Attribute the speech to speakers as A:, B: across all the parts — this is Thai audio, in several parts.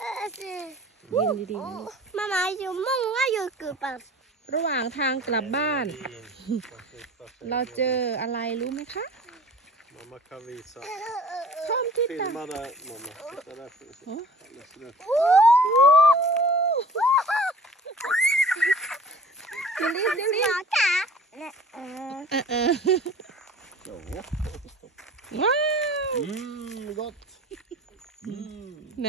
A: ยินดีๆนะลูก
B: Mamma, jag har många jordgubbar.
A: ระหว่างทางกลับบ้าน เราเจออะไรรู้ไหมคะ
C: Mamma kan visa.
A: ชมทิตา
C: Filma där mamma. Titta där får du se.
A: Ja.
C: Alldeles rätt.
A: จูลี่จูลี่
B: Smaka.
A: เออเออ
C: Ja.
A: ว้าว
C: Mm, gott. Mm.
A: ไหน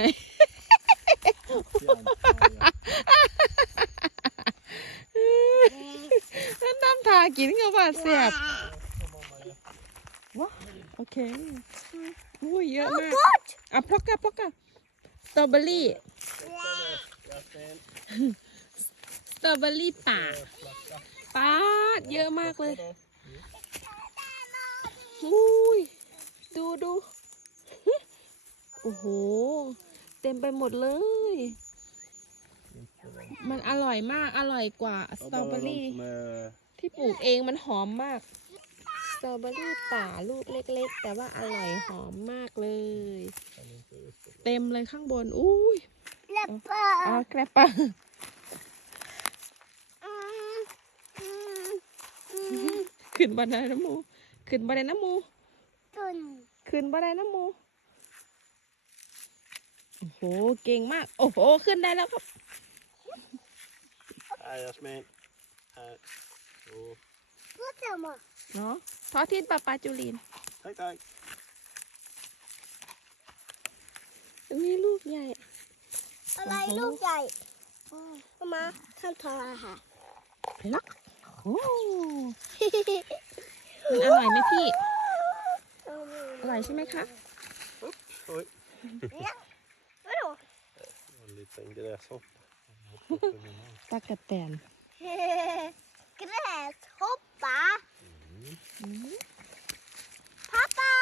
A: นั่นน้ำทา กินก็ว่าแซ่บว้าโอเคอุ้ยเยอะมากอะพลอกกะพลอกกะสตรอเบอรี่
C: Jasmin.
A: สตรอเบอรี่ป่าป้าดเยอะมากเลยอุ้ยดูดูโอ้โห เต็มไปหมดเลย มันอร่อยมาก อร่อยกว่าส
C: Ja,
A: ตรอ
C: bara
A: เบอ
C: de
A: รี่
C: som är
A: ที่ปลูกเองมันหอมมาก สตรอเบอรี่ป่าลูกเล็ก ๆ แต่ว่าอร่อยหอมมากเลย เต็มเลยข้างบน อุ้ย
B: Läppar.
A: อ๋อแกรปปะ
B: Mm, mm, mm.
A: ขึ้นบันไดน้ำมู ขึ้นบันไดน้ำมู
B: Tunn.
A: ขึ้นบันไดน้ำมู โอ้โห เก่งมาก โอ้โห ขึ้นได้แล้วครับ
C: Här Jasmin. Här. Så.
B: Vad mamma?
A: เนาะทอทิศปาปาจูลิน
C: Tack tack.
A: ตรงนี้ลูกใหญ่
B: Alla är nog jag. Mamma, kan ta det här.
A: เห็นละโอ้มันอร่อยไหมพี่อร่อยใช่ไหมคะ
C: Oj.
B: Vadå?
C: En liten gräshoppa. Den hoppar upp i min hand.
A: ตากระแตน
B: Gräshoppa. Pappa,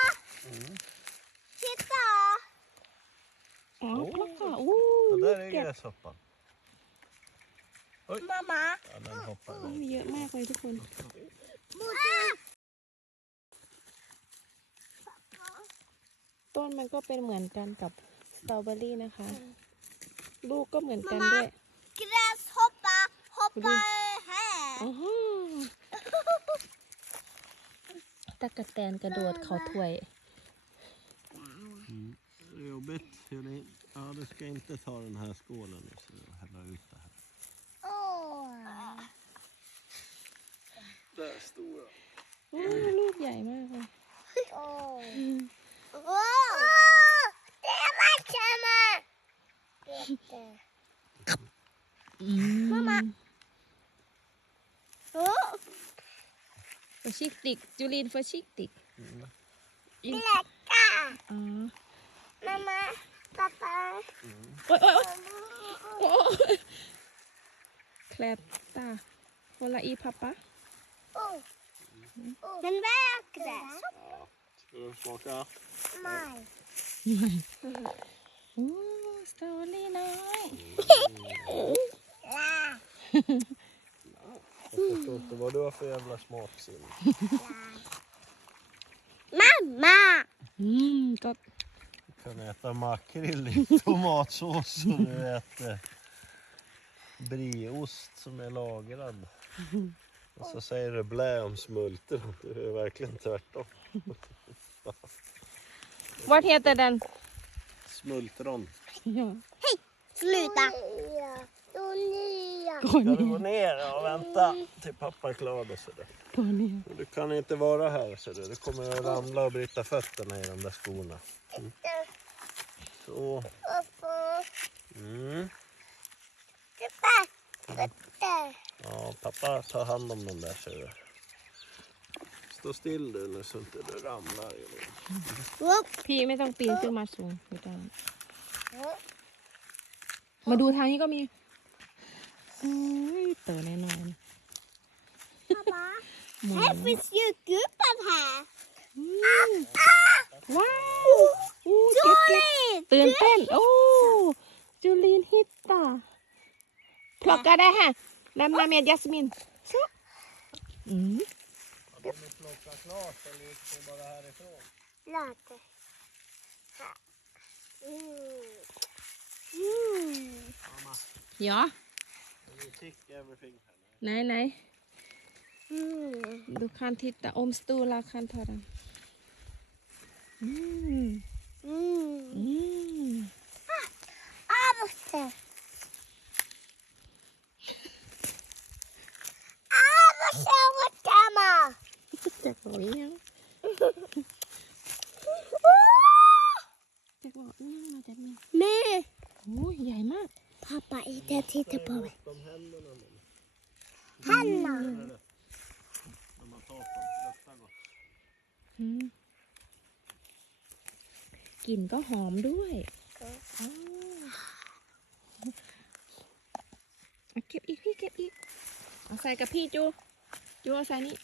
C: Mm.
B: titta.
A: อ๋อพลอกค่ะโอ้
C: Ja,
A: ลู
C: där
A: ก
C: är
A: แกะ
C: gräshoppan.
B: Mamma.
C: Ja, den hoppar
A: โอ้
C: iväg.
A: เยอะมากเลยทุกคน
B: Ah!
A: ต้นมันก็เป็นเหมือนกันกับสตรอเบอรี่นะคะ ลูกก็เหมือนกันด้วย
B: Gräshoppa hoppar här.
A: อ๋อ ตากระแตนกระโดดเขาถ้วย
C: Mm. Det är jobbigt. Jolin. Ja, du ska inte ta den här skålen nu så jag häller ut det här.
B: Åh.
C: Där stora.
A: โอ้ลูกใหญ่มากเลย
B: Åh. Wow. Det var samma.
A: Mamma
B: โอ้
A: försiktig Julin försiktig
C: Mm.
A: In-
B: เล็กอะ
A: อ๋อ
B: มามาป๊าป๊า
A: โอ๊ยโอ๊ยโอ๊ยโอ๊ยแคลตตาคนละอีพับปะ
B: โอ้มันแบกแดด
C: Ska du smaka?
B: ไม่
A: โอ้
C: Vet du vad du har för jävla smaksinne.
A: Mamma! Mm, gott.
C: Du kan äta makrill i tomatsås och du äter brieost som är lagrad. Och så säger du blä om smulter. Det är verkligen tvärtom.
A: Vad heter den?
C: Smultron.
A: Ja. Hej!
B: Sluta! ตัวนี้
C: Ska du gå ner och vänta till pappa är klar då så där.
A: ตัวนี้
C: Du kan inte vara här så du. Du kommer att ramla och bryta fötterna i de där skorna. Mm. Så.
B: โอ้โห
C: Mm.
B: จะปัดแต่
C: Ja, pappa tar hand om dem där ser du. Stå still du nu så inte du ramlar. Elin.
B: วุ๊บ
A: พี่ไม่ต้องปีนขึ้นมาสูงไม่ต้องมาดูทางนี้ก็มี อุ้ยเต๋อแน่นอน
B: ป๊าป๊า
A: หมู
B: Här finns ju gubbar här.
A: ว้าวอู้เก็บเก็บ
B: Dåligt!
A: ตื่นเต้น โอ้ จูลีนฮิตตาพลอกก็ได้ฮะนำมาเมียจัสมินอืม
C: Har ni plockat klart eller gick ni bara härifrån?
B: Låt det. Här. Mm. Mm.
A: Ja,
C: You tick everything.
A: ไหนไหน
B: อืม
A: Du kan titta om stolar kan ta den. Mm.
B: อืม
A: Mm.
B: อ้าวเสร็จอ้าวเสร็จวัดจามา
A: Chắc bỏ nhá. Chắc bỏ nhá mà chắc mình.
B: แม่
A: Ôi, dài mát.
B: พาไปเดี๋ยวที่จะไป
C: De händerna men.
B: ท่านน่ะ
C: När man tar på dem. Luktar gott.
A: อืม กลิ่นก็หอมด้วยอ๋อเอาเก็บอีกพี่เก็บอีก เอาใส่กับพี่จูจูเอาใส่นี่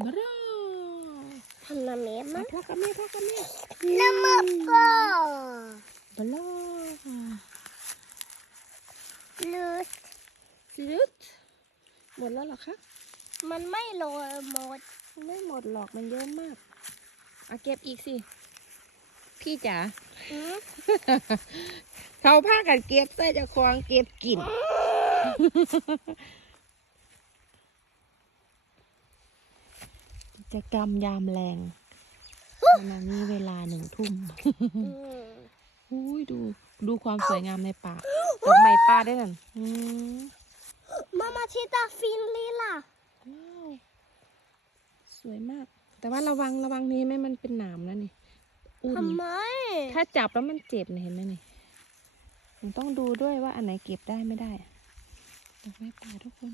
A: บรอ
B: ทำมาเมีย
A: มา
B: มั้ง
A: พ่อกับแม่พ่อกับแม่
B: น้ำมันก็
A: บรอ
B: ลืด
A: สุดหมดแล้วเหรอคะ
B: มันไม่โรยหมด
A: ไม่หมดหรอกมันเยอะมากเอาเก็บอีกสิ พี่จ๋า
B: อืม
A: เขาพากันเก็บใส่เจะคลองเก็บกินกิจกรรมยามแรงขณะนี้เวลาหนึ่งทุ่ม
B: อืม
A: อุ้ยดูดูความสวยงามในป่าดอกไม้ป่าได้นั่นอืม
B: มามาชิตาฟินลีล่ะ
A: ว้าวสวยมาก แต่ว่าระวังระวังนี้ไหมมันเป็นหนามนะนี่ อุ่น
B: ทำไม
A: ถ้าจับแล้วมันเจ็บเนี่ยเห็นไหมนี่มันต้องดูด้วยว่าอันไหนเก็บได้ไม่ได้ดอกไม้ป่าทุกคน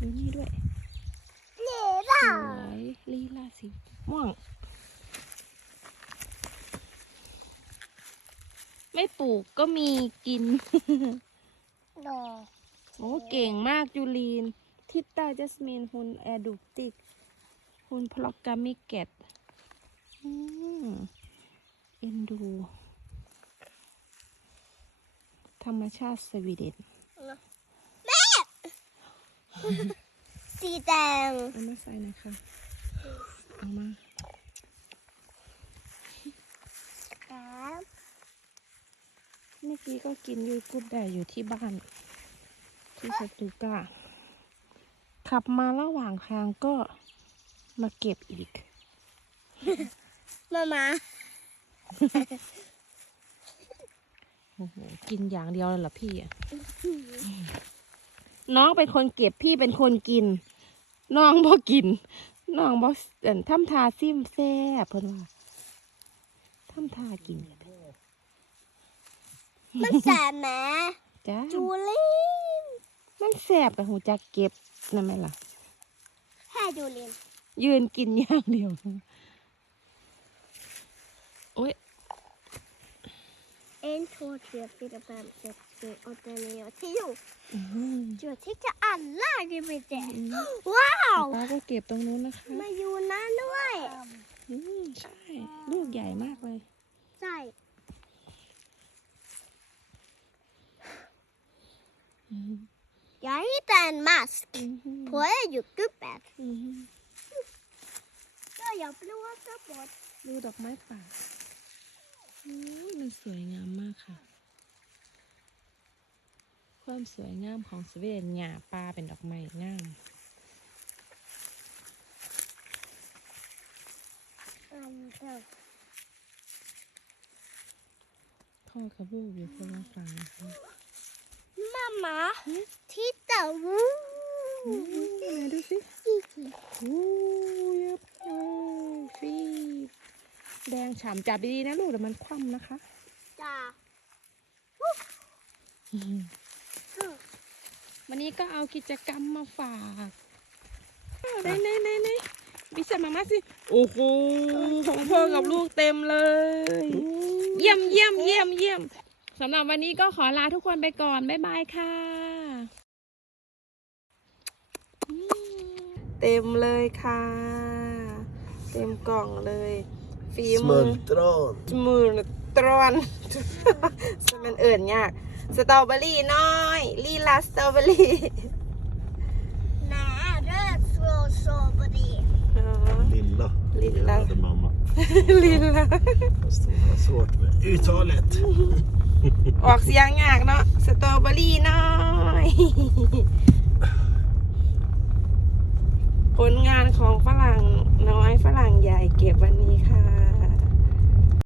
A: ดูนี่ด้วย
B: เลล่ะ
A: สวยลีลาสีม่วง ไม่ปลูกก็มีกิน
B: ดอก
A: โอ้เก่งมากจูลีน ทิตตาจัสมินฮุนแอดูติกฮุนพลอกกามิเกตอืม เอ็นดู ธรรมชาติสวีเดน
B: สีแดง
A: เอามาใส่หน่อยค่ะ เอามา
B: ครับ
A: เมื่อกี้ก็กินยูกุดได้อยู่ที่บ้าน ที่สตูกาขับมาระหว่างทางก็มาเก็บอีก
B: มามา
A: โอ้โหกินอย่างเดียวเลยเหรอพี่อะน้องเป็นคนเก็บพี่เป็นคนกิน น้องบ่กิน น้องบ่เอิ่นทำทาซิมแซ่บเพิ่นว่าทำทากิน
B: มันแสบแหม
A: จ้า
B: จูลิน
A: มันแซ่บกับหูจักเก็บนั่นไหมล่ะ
B: แค่จูลิน
A: ยืนกินอย่างเดียว โอ้ย
B: En, två, tre, fyra, fem, sex, sju, åtta, nio, tio.
A: อื้อหือ
B: Jag tycker alla det blir det.
A: อืม
B: Wow!
A: ป้าก็เก็บตรงนู้นนะคะ
B: มาอยู่นั่นด้วย
A: อืมใช่ ลูกใหญ่มากเลย
B: ใช่
A: อืม
B: Jag hittade en mask
A: อือหือ
B: på Youtube.
A: อือหือ
B: Så jag blåser bort.
A: ดูดอกไม้ป่าอุ้ย มันสวยงามมากค่ะ ความสวยงามของสวีเดนหญ้าป่าเป็นดอกไม้งามพ่อกระบูอยู่คนละฝั่งนะคะ
B: Mamma, titta! Woo!
A: อืมไหนดูสิโอ้ยบเลยฟีบ แดงฉ่ำจับดีๆนะลูกเดี๋ยวมันคว่ำนะคะ
B: Ja.
A: วันนี้ก็เอากิจกรรมมาฝากไหนไหนไหนไหนบิสมามาสิ โอ้โห ของพ่อกับลูกเต็มเลย เยี่ยมเยี่ยมเยี่ยมเยี่ยมสำหรับวันนี้ก็ขอลาทุกคนไปก่อน บ๊ายบายค่ะอืมเต็มเลยค่ะ เต็มกล่องเลย ฝีมือ
C: Smultron.
A: มือตรอนสมันเอิ่นยาก สตรอเบอรี่น้อย ลีลาสตรอเบอรี่
B: Nej, röd strawberry.
C: Lilla.
A: Lilla.
C: hade mamma.
A: ลีลา
C: Fast hon har svårt med uttalet.
A: อ๋ออกเสียงยากเนาะ สตรอเบอรี่น้อย ผลงานของฝรั่งน้อยฝรั่งใหญ่เก็บวันนี้